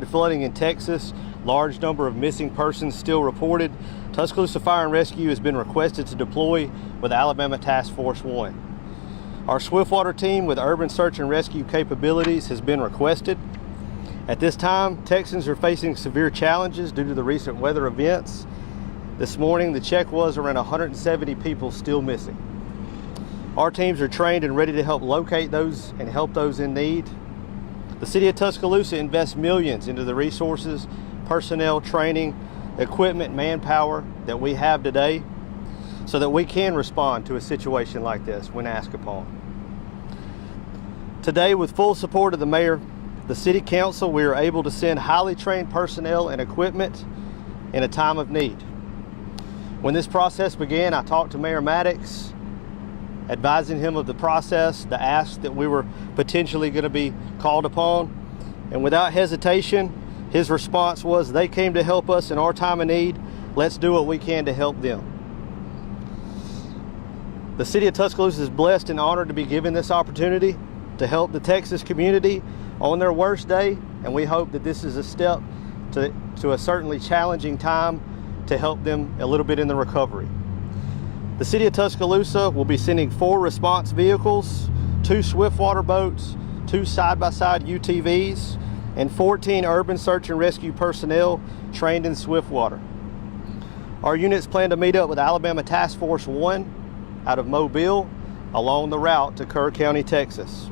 Flooding in Texas, large number of missing persons still reported. Tuscaloosa Fire and Rescue has been requested to deploy with Alabama Task Force 1. Our Swiftwater team with urban search and rescue capabilities has been requested. At this time, Texans are facing severe challenges due to the recent weather events. This morning, the check was around 170 people still missing. Our teams are trained and ready to help locate those and help those in need. The City of Tuscaloosa invests millions into the resources, personnel, training, equipment, manpower that we have today so that we can respond to a situation like this when asked upon. Today, with full support of the Mayor, the City Council, we are able to send highly trained personnel and equipment in a time of need. When this process began, I talked to Mayor Maddox, advising him of the process, the ask that we were potentially going to be called upon. And without hesitation, his response was, they came to help us in our time of need. Let's do what we can to help them. The City of Tuscaloosa is blessed and honored to be given this opportunity to help the Texas community on their worst day. And we hope that this is a step to a certainly challenging time to help them a little bit in the recovery. The City of Tuscaloosa will be sending 4 response vehicles, 2 Swiftwater boats, 2 side-by-side UTVs, and 14 urban search and rescue personnel trained in Swiftwater. Our units plan to meet up with Alabama Task Force 1 out of Mobile along the route to Kerr County, Texas.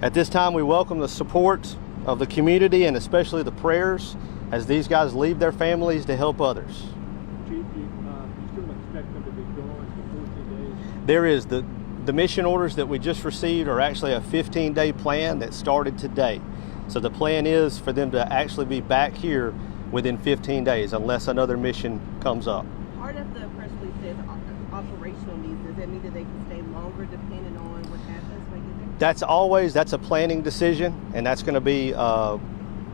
At this time, we welcome the support of the community and especially the prayers as these guys leave their families to help others. There is the mission orders that we just received are actually a 15-day plan that started today. So the plan is for them to actually be back here within 15 days unless another mission comes up. Part of the press release says operational needs. Does that mean that they can stay longer depending on what happens when you do? That's a planning decision, and that's going to be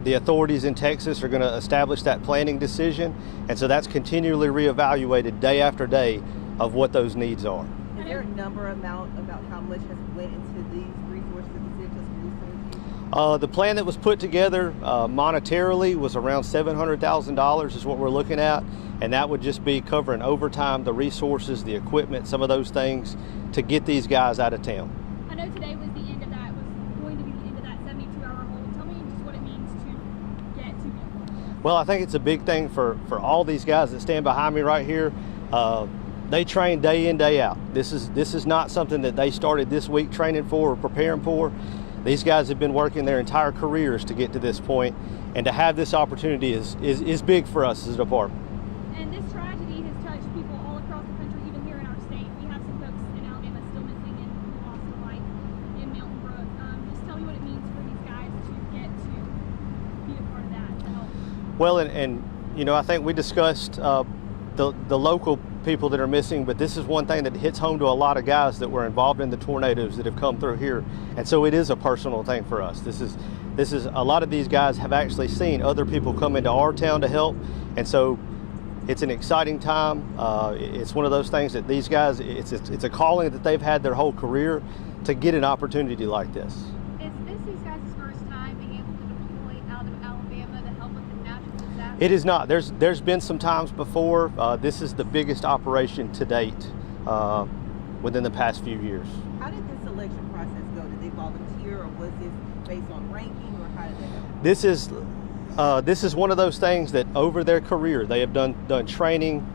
the authorities in Texas are going to establish that planning decision, and so that's continually reevaluated day after day of what those needs are. Is there a number amount about how much has went into these resources that the City of Tuscaloosa? The plan that was put together monetarily was around $700,000 is what we're looking at, and that would just be covering overtime, the resources, the equipment, some of those things to get these guys out of town. I know today was the end of that, was going to be the end of that 72-hour hold. Tell me just what it means to get to them. Well, I think it's a big thing for all these guys that stand behind me right here. They train day in, day out. This is not something that they started this week training for or preparing for. These guys have been working their entire careers to get to this point, and to have this opportunity is big for us as a department. And this tragedy has touched people all across the country, even here in our state. We have some folks in Alabama still missing and who lost their life in Mountain Brook. Just tell me what it means for these guys to get to be a part of that to help. Well, and you know, I think we discussed the local people that are missing, but this is one thing that hits home to a lot of guys that were involved in the tornadoes that have come through here, and so it is a personal thing for us. This is a lot of these guys have actually seen other people come into our town to help, and so it's an exciting time. It's one of those things that these guys, it's a calling that they've had their whole career to get an opportunity like this. Is this these guys' first time being able to deploy out of Alabama to help with the natural disaster? It is not. There's been some times before. This is the biggest operation to date within the past few years. How did the selection process go? Did they volunteer, or was this based on ranking, or how did that go? This is one of those things that over their career they have done training,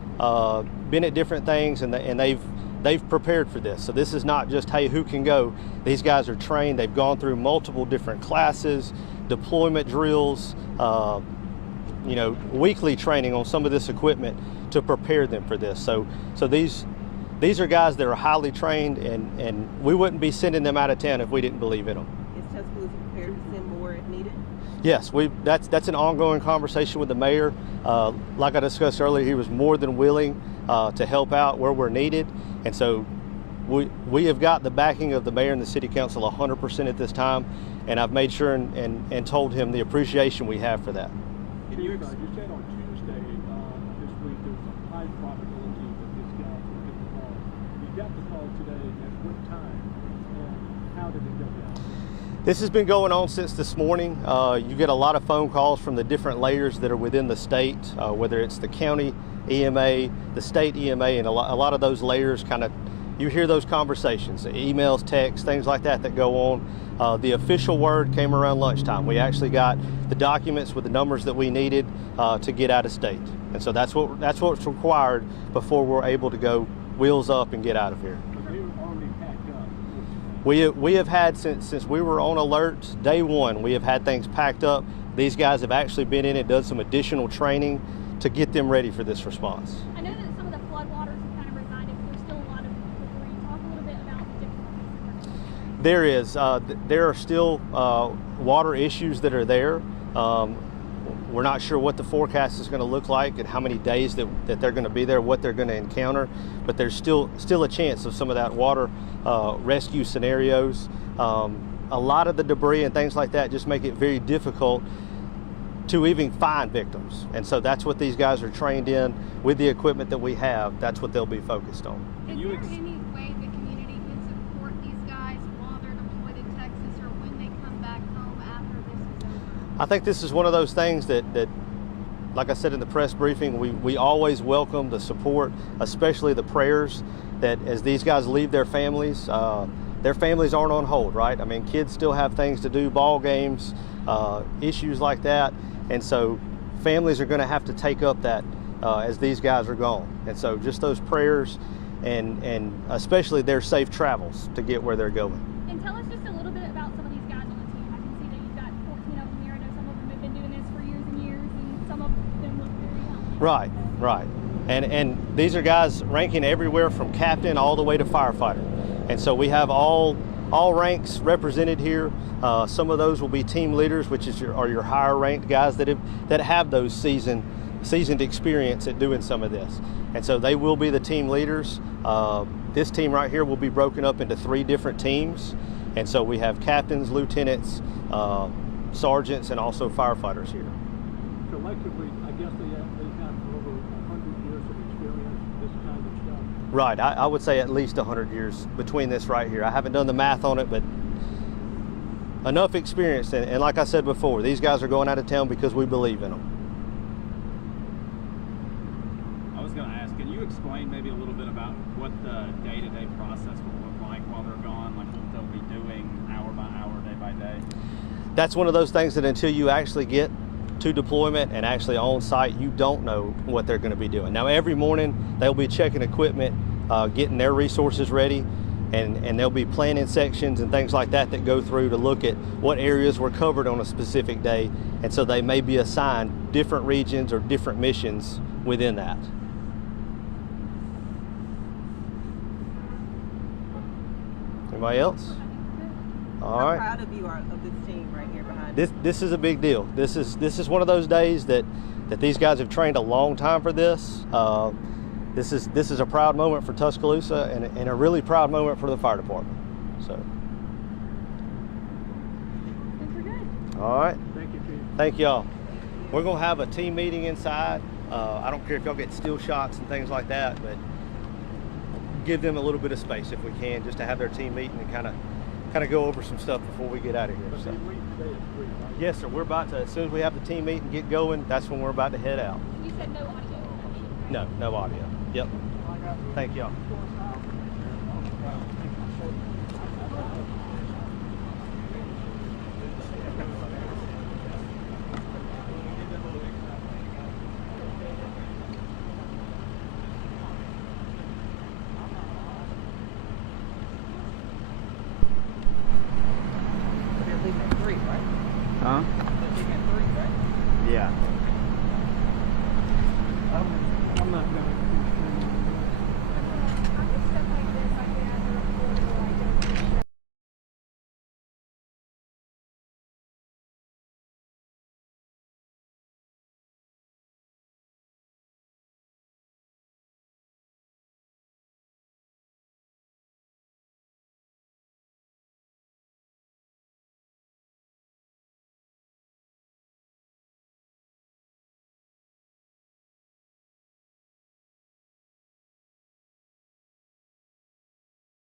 been at different things, and they've prepared for this. So this is not just, hey, who can go? These guys are trained. They've gone through multiple different classes, deployment drills, you know, weekly training on some of this equipment to prepare them for this. So these are guys that are highly trained, and we wouldn't be sending them out of town if we didn't believe in them. Is Tuscaloosa prepared to send more if needed? Yes, that's an ongoing conversation with the mayor. Like I discussed earlier, he was more than willing to help out where we're needed, and so we have got the backing of the mayor and the city council 100% at this time, and I've made sure and told him the appreciation we have for that. You said on Tuesday this week there was a high probability that this guy would get the call. You got the call today. At what time? And how did it go down? This has been going on since this morning. You get a lot of phone calls from the different layers that are within the state, whether it's the county EMA, the state EMA, and a lot of those layers you hear those conversations, emails, texts, things like that go on. The official word came around lunchtime. We actually got the documents with the numbers that we needed to get out of state. And so that's what's required before we're able to go wheels up and get out of here. We have had, since we were on alert day one, we have had things packed up. These guys have actually been in and done some additional training to get them ready for this response. I know that some of the floodwaters have kind of resided, but there's still a lot of debris. Talk a little bit about the difficulties. There is. There are still water issues that are there. We're not sure what the forecast is going to look like and how many days that they're going to be there, what they're going to encounter, but there's still a chance of some of that water rescue scenarios. A lot of the debris and things like that just make it very difficult to even find victims. And so that's what these guys are trained in with the equipment that we have. That's what they'll be focused on. Is there any way the community can support these guys while they're deployed in Texas or when they come back home after this is over? I think this is one of those things that like I said in the press briefing, we always welcome the support, especially the prayers, that as these guys leave their families aren't on hold, right? I mean, kids still have things to do, ball games, issues like that. And so families are going to have to take up that as these guys are gone. And so just those prayers and especially their safe travels to get where they're going. And tell us just a little bit about some of these guys on the team. I can see that you've got 14 of them here. I know some of them have been doing this for years and years, and some of them look very young. Right. And these are guys ranking everywhere from captain all the way to firefighter. And so we have all ranks represented here. Some of those will be team leaders, which are your higher ranked guys that have those seasoned experience at doing some of this. And so they will be the team leaders. This team right here will be broken up into 3 different teams. And so we have captains, lieutenants, sergeants, and also firefighters here. Collectively, I guess they have over 100 years of experience in this kind of stuff. Right, I would say at least 100 years between this right here. I haven't done the math on it, but enough experience. And like I said before, these guys are going out of town because we believe in them. I was going to ask, can you explain maybe a little bit about what the day-to-day process will look like while they're gone, like what they'll be doing hour by hour, day by day? That's one of those things that until you actually get to deployment and actually on site, you don't know what they're going to be doing. Now, every morning they'll be checking equipment, getting their resources ready, and they'll be planning sections and things like that go through to look at what areas were covered on a specific day. And so they may be assigned different regions or different missions within that. Anybody else? All right. How proud of you are of this team right here behind This is a big deal. This is one of those days that these guys have trained a long time for this. This is a proud moment for Tuscaloosa and a really proud moment for the fire department. So. I think we're good. All right. Thank you, Chief. Thank y'all. We're gonna have a team meeting inside. I don't care if y'all get still shots and things like that, but give them a little bit of space if we can, just to have their team meeting and kind of go over some stuff before we get out of here. But So. they leave today at 3, right? Yes, sir. We're about to, as soon as we have the team meeting get going, that's when we're about to head out. You said no audio. No audio. Yep. Thank y'all. They're leaving at 3, right? Huh?